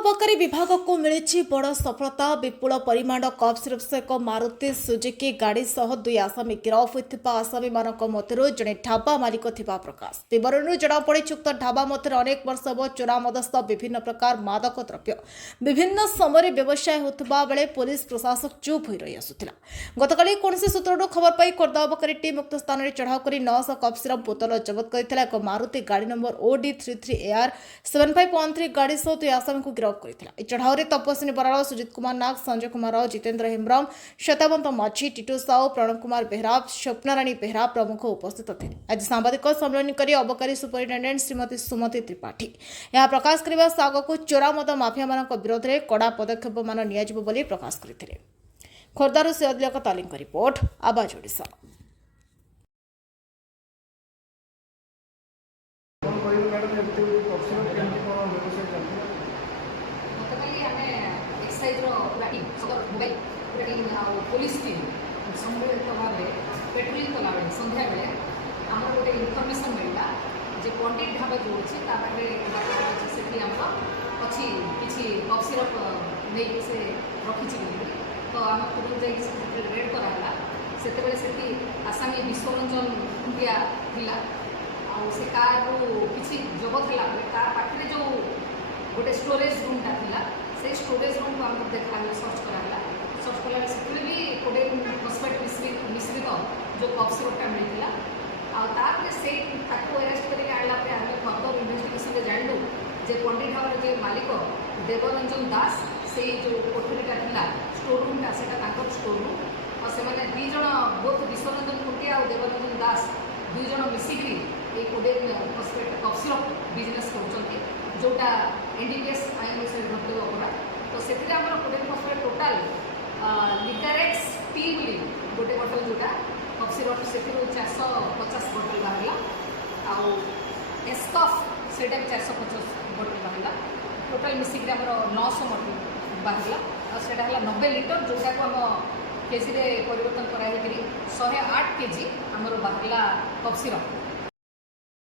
अबकारी विभाग को मिली बड़ सफलता। विपुल परिमाण कफ सिरप सह एक मारुति सुजुकी गाड़ी सह दुई आसामी गिरफ होता आसामी मान मध्य जड़े ढाबा मालिक थिबा प्रकाश। विवरण जनापड़ी उक्त ढाबा मध्य अनेक वर्ष अब चोरा मद सह विभिन्न प्रकार मादक द्रव्य विभिन्न समय व्यवसाय होता बेले पुलिस प्रशासन चुप हो रही आसुला। गतकाली कौन सूत्र खबर पाई खोर्धा अबकारी टीम उक्त स्थान में चढ़ाऊ कर 900 कफ सिरप बोतल जबत करथिला। एक मारुति गाड़ी नंबर OD33AR 7513 गाड़ी सह दुई आसामी को गिरफ करथिला। चढ़ाऊ में तपस्विनी बराड़, सुजित कुमार नाग, संजय कुमार राव, जितेंद्र हेम्ब्रम, शतावंत माझी, टिटू साहू, प्रणव कुमार बेहरा, स्वप्नाराणी बेहरा प्रमुख उपस्थित थे। आज सांबादिक सम्मेलन कर अबकारी सुपरिटेडेंट श्रीमती सुमति त्रिपाठी यह प्रकाश करने आग को चोरा मद माफिया मान विरोध में कड़ा पदक्षेप मान नि प्रकाश करते। खोर्धारू सैयद तालिम रिपोर्ट, आवाज ओडिशा। पुलिस टीम सम्मिलित भाव पेट्रोलिंग कला बेले संध्या बेले आम गोटे इनफर्मेसन मिलला जे पंडित ढाबा जो अच्छे से अच्छी किसी कफ सिरप नहीं से रखी तो आम तुरंत जाइए रेड कराला से आसामी विश्वरंजन इंडिया थिला से कार किसी जबत है कार पाखे जो गोटे स्टोरेज रूमटा थिला से स्टोरेज रूम को आम देखा सर्च कराला। सर्च कला भी कोडेन फॉस्फेट मिश्रित जो कफ सिरपटा मिलता आपर से अरेस्ट करके आने फर्दर इन्वेस्टिगेशन जानलु जे पंडित ढाबार जो मालिक देवरंजन दास से जो कोठरीटा था स्टोर रूमटा से स्टोर रूम और से दुईज बोथ विश्वरंजन खुंटिया और देवरंजन दास दुईज मिसिकी ये codeine phosphate cough syrup business कर जोटा NDPS INS भर्ती अपराध तो से कोडेन फॉस्फेट टोटाल लिटरेक्स टी बोली गोटे बोतल जोटा कफ सिरप से 450 बोतल बाहर आउ एस्कफ से 450 बोतल बाहर टोटाल मिसिक 900 बोतल बाहर और से 90 लिटर जोटा को आम केजी परिवर्तन कर 108 केजी आमर बाहर कफ सिरप।